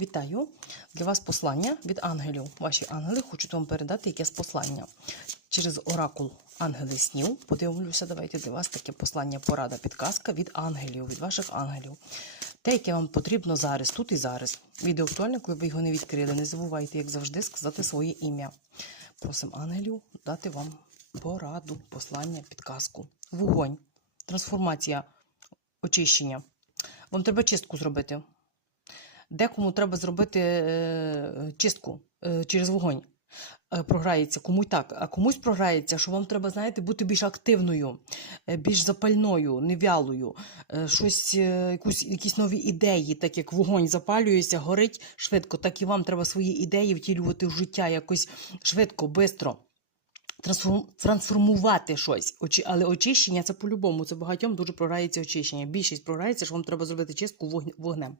Вітаю! Для вас послання від ангелів. Ваші ангели хочуть вам передати якесь послання. Через оракул ангели снів. Подивлюся, давайте для вас таке послання, порада, підказка від ангелів, від ваших ангелів. Те, яке вам потрібно зараз, тут і зараз. Відео актуальне, коли ви його не відкрили. Не забувайте, як завжди, сказати своє ім'я. Просимо ангелів дати вам пораду, послання, підказку. Вогонь, трансформація, очищення. Вам треба чистку зробити. Декому треба зробити е, чистку е, через вогонь. Е, програється, комусь так, а комусь програється, що вам треба, знаєте, бути більш активною, більш запальною, невялою, щось, якусь, якісь нові ідеї, так як вогонь запалюється, горить швидко, так і вам треба свої ідеї втілювати в життя якось швидко. Трансформ- трансформувати щось. Але очищення це по-любому. Це багатьом дуже програється очищення. Більшість програється, що вам треба зробити чистку вогнем.